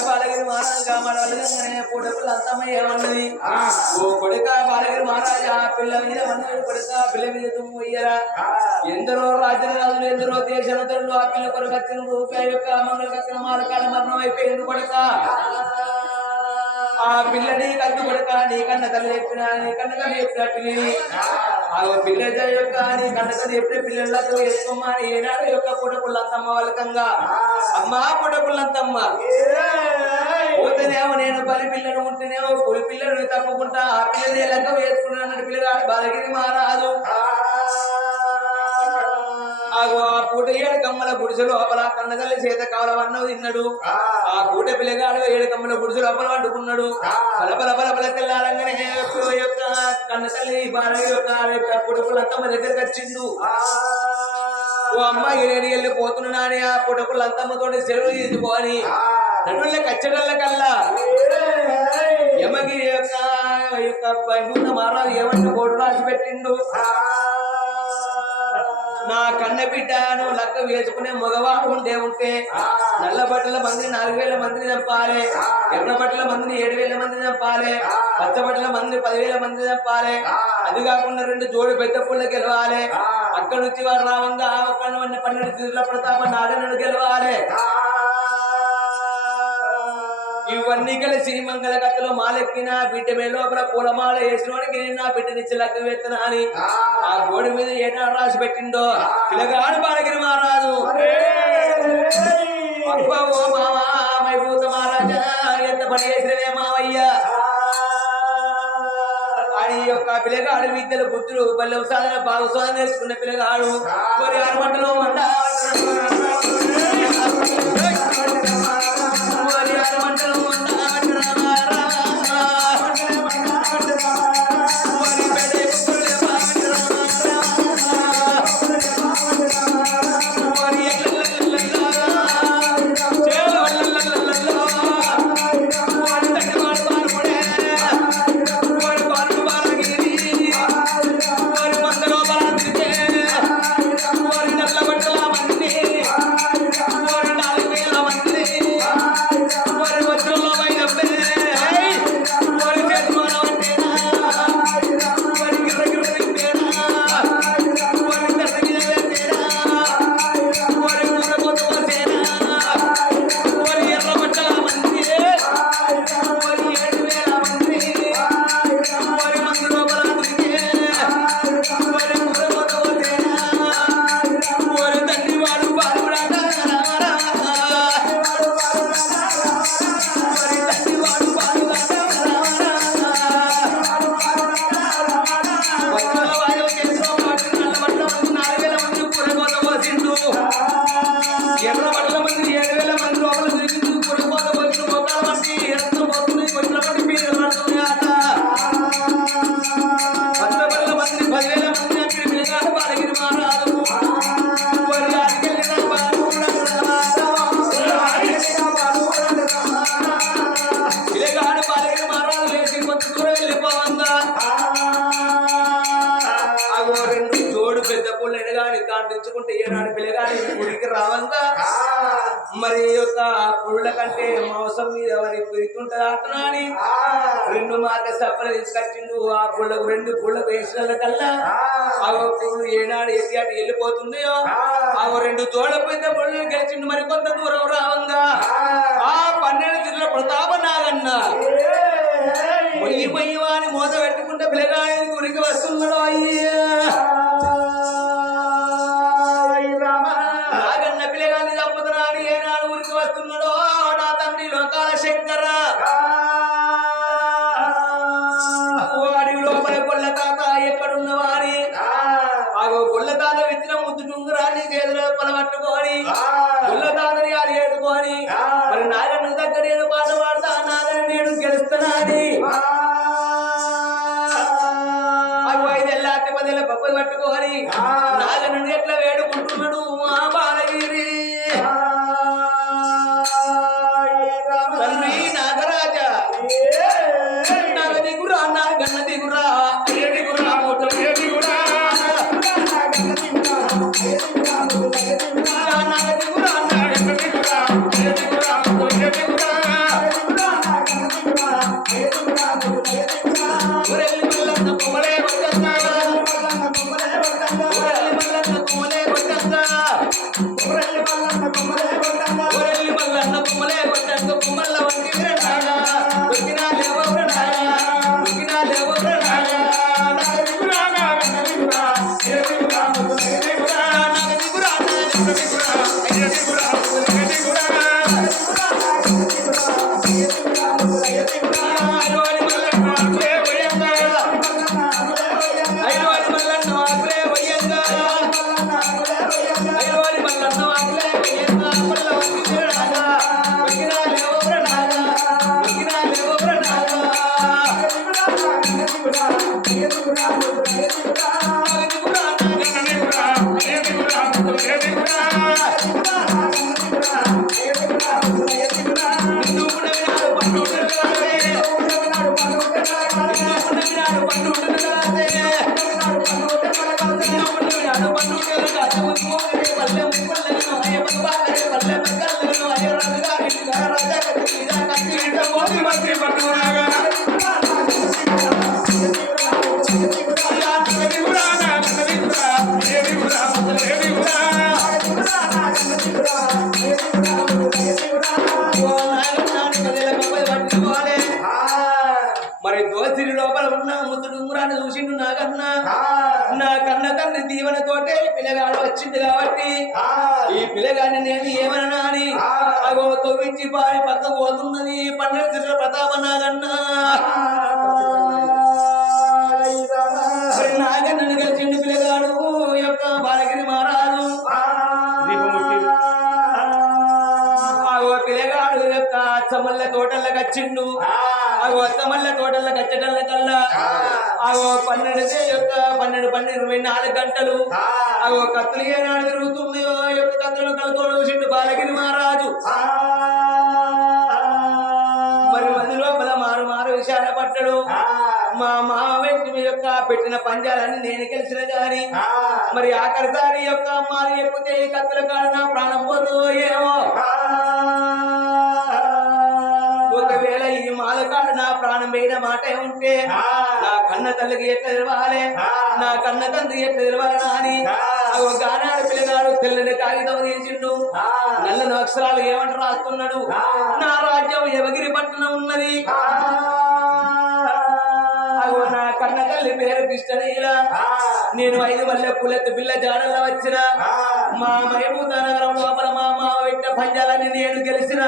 బాలగిరి ఓ కొడుక బాలగిరి మహారాజా పిల్ల మీద మన్నది కొడుక పిల్ల మీద తుమ్ము ఇయ్యరా ఎందరో రాజ్యరాజులు ఎందరో దేశాలతలు ఆ పిల్ల కొడుకు వచ్చిన రూపాయ యొక్క మంగళ కత్తిన మాలకాల మరణం అయిపోయింది కొడుక ఆ పిల్లని కన్ను కొడుక నీ కన్న తల్లి చెప్పిన నీ కన్న చెప్పిన పిల్లని. ఆ పిల్ల యొక్క నీ తల్లి చెప్పిన పిల్లలతో వేసుకోమని ఏనాడు యొక్క పుటపుల్లంతమ్మ వాళ్ళకంగా. అమ్మా పుటపుల్లంతమ్మ పోతేనేమో నేను పని పిల్లను ఉంటేనేమో పులి పిల్లను తప్పుకుంటా ఆ పిల్లని లెక్క వేసుకున్నాను పిల్లగాడు బాలగిరి మహారాజు. ఆగు ఆ పూట ఏడు కమ్మల గుడిసె లోపల కన్నతల్లి చేత కావాలన్నది తిన్నాడు. ఆ. పూట పిల్లగాడు ఏడు కమ్మల గుడిసె లోపల వండుకున్నాడు. బలబల బలబల తెల్లారంగానే యొక్క కన్నతల్లి బాల యొక్క పుడుకులంతా దగ్గరికి వచ్చిండు ఓ అమ్మాయి నేను వెళ్ళిపోతున్నానని ఆ పుటకులంతమ్మతో సెలవులు తీసుకొని నడుళ్ళ కచ్చడల్ల కల్లా. యమగిరి యొక్క యొక్క మహారాజు ఏమంటే కోడు రాసి పెట్టిండు. నా కన్న బిడ్డను లక్క వేసుకునే మగవాడు ఉండే ఉంటే నల్ల బట్టల మందిని నాలుగు వేల మందిని చంపాలి ఎర్ర బట్టల మందిని ఏడు వేల మందిని చంపాలి పచ్చ బట్టల మందిని పదివేల మందిని చంపాలి. అది కాకుండా రెండు జోడు పెద్ద పుల్ల గెలవాలి. అక్కడ నుంచి వారు రావంగా ఒక్క పన్నెండు తిరుగుల ప్రతాప నాగనుడు గెలవాలి. ఇవన్నీ కలిసి మంగళ కథలో మాలెక్కిన బిడ్డ మీద లోపల పూలమాల వేసినోడికి నేను నా బిడ్డనిచ్చి లగ్గ వేత్తనా అని ఆ. గోడ మీద ఏటా రాసి పెట్టిండో. పిల్లగాడు బాలగిరి మహారాజు. ఓ మామా మైభూత మహారాజా ఎంత పని చేసినవే మావయ్య. యొక్క పిల్లగాడు విద్యల బుద్ధులు బల్లెం సాధన బాగు సాధన నేర్చుకున్న పిల్లగాడు. మరి ఆరు మంటలో మంట పుల్ల కంటే మాంసం మీద మరి పెరుగుతుంటది ఆటనాని రెండు మార్గ సప్పలు తీసుకొచ్చిండు. ఆ పుల్లకు రెండు పుల్లకు వేసిన కల్లా ఏనాడు ఎత్తి అటు వెళ్ళిపోతుందో అగో రెండు జోడ పెద్ద పుల్లు గెలిచిండు మరి కొంత దూరం రావంగా. ఆ. పన్నెండు తిరుగుల ప్రతాప నాగన్న. మొయ్యి మొయ్యి వాని మోత పెట్టుకుంటే పిల్లగాడి గురికి వస్తున్నాడు అయ్యా. ఊరెళ్ళి చూసిండు నాకన్న నా కన్న తండ్రి దీవెనతోటే పిల్లగాడు వచ్చింది కాబట్టి ఈ పిల్లగాడిని నేను ఏమన్నా అని అగో తొవ్వించి పారి పక్కకు పోతున్నది పన్నెండు ప్రతాప నాగన్న నాగన్నను కలిసిండు పిల్లగాడు. యొక్క బాలగిరి మహారాజు. అగో పిల్లగాడు యొక్క అచ్చమల్ల వచ్చిండు. అగో అచ్చమల్ల వచ్చటల్ల కల్లా అగో పన్నెండు యొక్క పన్నెండు పన్నెండు ఇరవై నాలుగు గంటలు. అగో కత్తులు ఏనాడు తిరుగుతుంది? యొక్క కత్తులను కలుతోడు చూసిండు బాలగిరి మహారాజు. మరి మంది లోపల మారు మారు విశాల పట్టడు మా మామయ్య యొక్క పెట్టిన పంజాలన్నీ నేను గెలిచిన గాని మరి ఆఖరిసారి యొక్క మారి ఈ కత్తుల కాడ నా ప్రాణం పోతుందో ఏమో. ఈ మాలకాడ నా ప్రాణం వేయన మాట ఉంటే నా కన్న తల్లికి ఎట్లా తెలవాలి? నా కన్న తండ్రి ఎట్లా తెలవాలి అని ఒక గానాడు పిల్లగాడు తెల్లని కాగితం తీసిండు. నల్లని అక్షరాలు ఏమంట రాస్తున్నాడు. నా రాజ్యం యవగిరి పట్టణం ఉన్నది. నా కన్న తల్లి పేరు కృష్ణనీల నేను ఐదు మల్లె పులెత్తు పిల్ల జాడల్లో వచ్చిన. మా మైమూత నగరం లోపల మా మామ పెట్ట పంజాలని నేను గెలిచిన.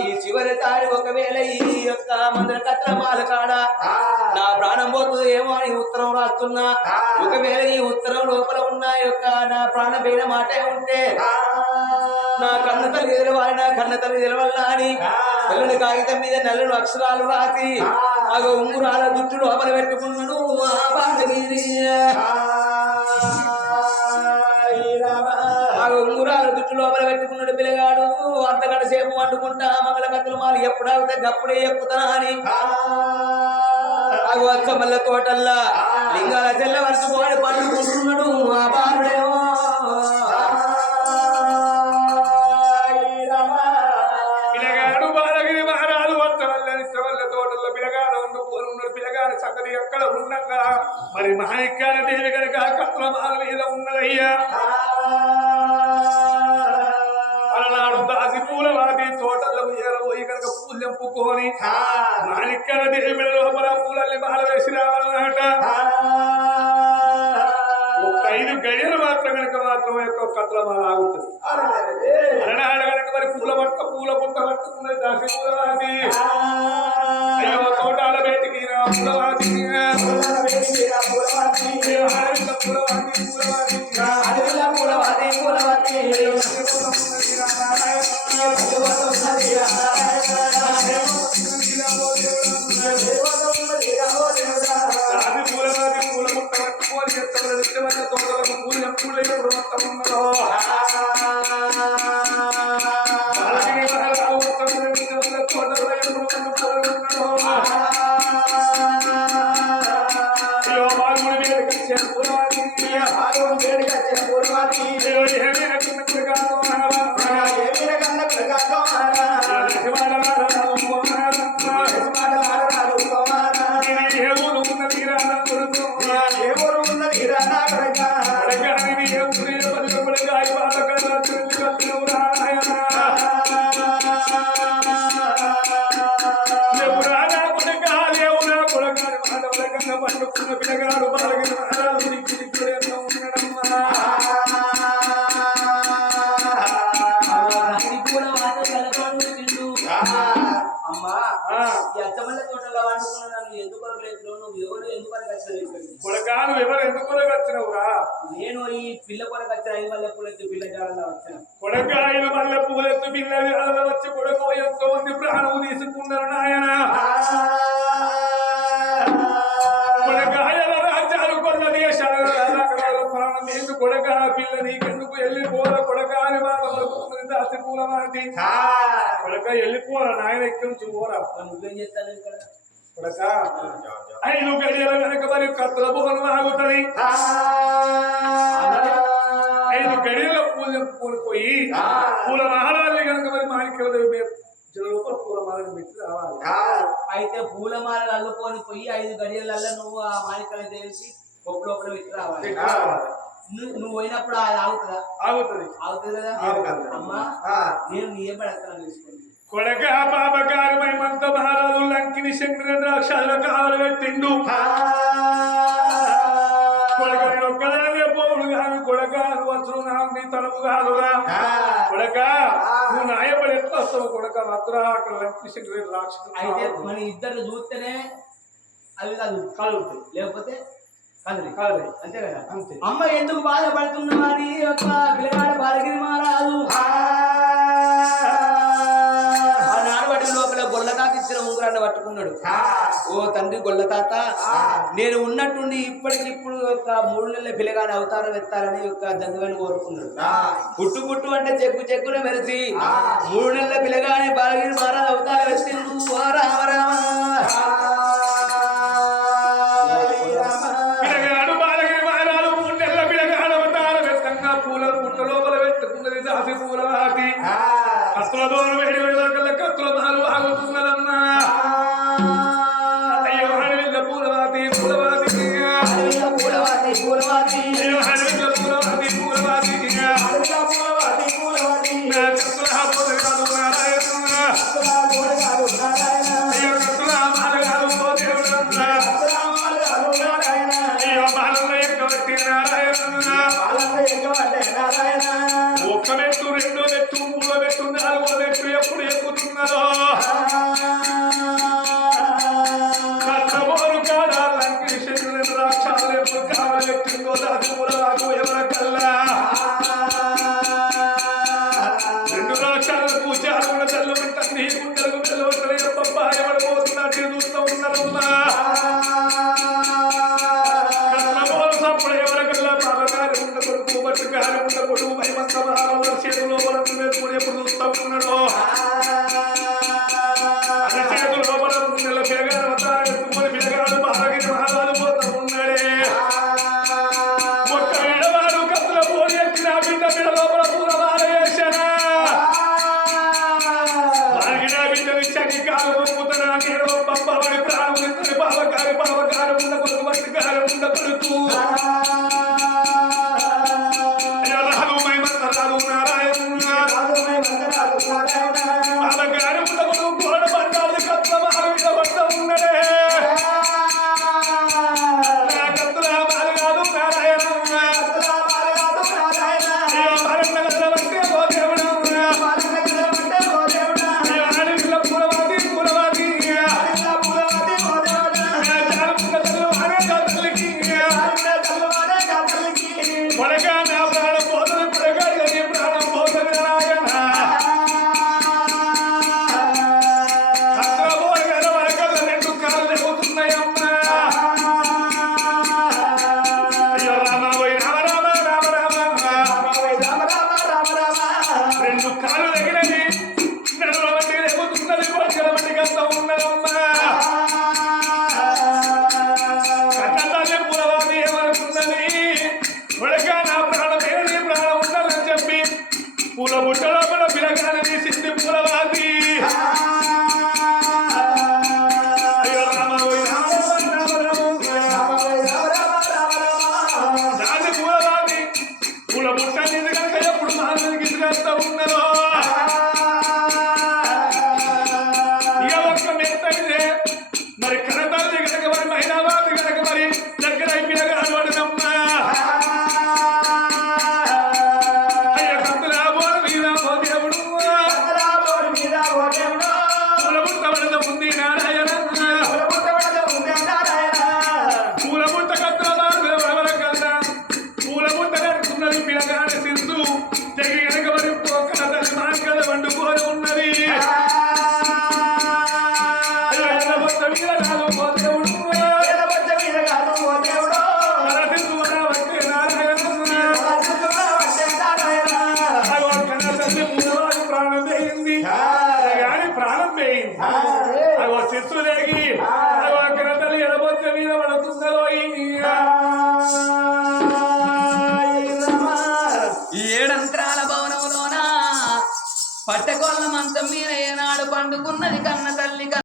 ఈ చివరి తారి ఒకవేళ ఈ యొక్క మందిర కత్రమాల కాడ నా ప్రాణం పోతుంది ఏమో అని ఉత్తరం రాస్తున్నా. ఒకవేళ ఈ ఉత్తరం లోపల ఉన్న యొక్క నా ప్రాణం పోయిన మాటే ఉంటే నా కన్న తల్లి తెలవాలి నా కన్న తల్లి తెలవాలా అని తెల్లని కాగితం మీద నల్లని అక్షరాలు రాసి అగ ఉంగురాల జుట్టు లోపల పెట్టుకున్నాడు ఆ. బాలగిరి జుట్టు లోపల పెట్టుకున్నాడు పిల్లగాడు. అంతగంట సేపు వండుకుంటా మంగళ కత్తులు మాలు ఎప్పుడు అవుతా గప్పుడే ఎక్కుతా అని. అచ్చమల్ల తోటల్లా లింగాల చెల్ల వరుసపోయి పండుకుంటున్నాడు ఉన్నాడు పిల్లగాడు సంగతి ఎక్కడ ఉండగా? మరి మాణిక్యాల దేవి కనుక కత్తుల మాల మీద ఉన్నదయ్యా? కనుక పూలు తెంపుకొని మాణిక్యాల దేవి మీద లోపల పూలల్ని మాల వేసి రావాలన్నట ఒక ఐదు గడియలు మాత్రం కనుక మాత్రం యొక్క కత్తుల మాల ఆగుతుంది అలనాడు కనుక మరి పూల పట్ట పూల పుట్ట పట్టుకున్నది దాసి అయ్యో తోటాల బయటికి రా పూలవాది హారవిల్ల పూలవాది పూలవాది Sagrada. నేను ఈ పిల్ల కొరకు వచ్చిన ఐదు మల్లె పూలెత్తి పిల్ల జాడలో వచ్చాను. కొడకాయల వల్ల పూలెత్తు పిల్లలు అలా వచ్చి కొడుకు ఎంతో మంది ప్రాణం తీసుకున్నారు నాయన. కొడకాయల రాజ్యాలు కొన్న దేశాలు రకరకాల ప్రాణం ఎందుకు కొడక పిల్ల నీకెందుకు కొడక అని వాళ్ళ దాసి పూల మాటి కొడక వెళ్ళిపోరా నాయన ఎక్కడి నుంచి పోరా. నువ్వేం చేస్తాను ఇక్కడ? కొడక ఐదు గడియల వెనక మరి కత్తుల భువనం ఆగుతుంది ఐదు గడియల పూల పూలు పోయి పూల మహారాజు కనుక మరి మాణిక్య లోపల పెట్టి రావాలి. అయితే పూలమాల అల్లుకొని పోయి ఐదు గడియలలో నువ్వు ఆ మాలికలు తెలిసి కొప్పు లోపల పెట్టి రావాలి. నువ్వు పోయినప్పుడు అది ఆగుతుందా? ఆగుతుంది. ఆగుతుంది కదా. అమ్మా నేను నీ ఏ పడతాను కొడక పాపకారమై మంత మహారాజు లంకిని శంకర ద్రాక్షాల కాలు పెట్టిండు కొడక నేను ఒక్కదానే పోవుడు కాదు కొడక నువ్వు నీ తలము కాదురా కొడక నువ్వు నాయపడి ఎట్లా వస్తావు కొడక మధురా అక్కడ లంకిని శంకర అయితే ద్రాక్ష మన ఇద్దరు చూస్తేనే అవి కాదు కలుగుతాయి లేకపోతే అంతే కదా? అంతే. అమ్మ ఎందుకు బాధపడుతున్నవాడి యొక్క పిల్లగాడు బాలగిరి మహారాజు. నాడవాడి లోపల గొల్లతాత ఇచ్చిన ఉంగరాన్ని పట్టుకున్నాడు. ఓ తండ్రి గొల్లతాత నేను ఉన్నట్టుండి ఇప్పటికిప్పుడు ఒక మూడు నెలల పిల్లగాని అవతారం ఎత్తాలని యొక్క దగ్గరని కోరుకున్నాడు. పుట్టు పుట్టు అంటే చెక్కు చెక్కున మెరిసి మూడు నెలల పిల్లగాని బాలగిరి మహారాజు అవతారం ఎత్తిండు. ఓ రామ రామ. పూల పుట్ట లోపల పెట్టుకున్నది దాసి పూల వాటి. కత్తుల దూరం వేడి రెండు పూజ జారుల చల్లమంట నీ గుండెలకు వెళ్ళవట్లేదు పప్పాయ పడిపోతున్నట్టు చూస్తూ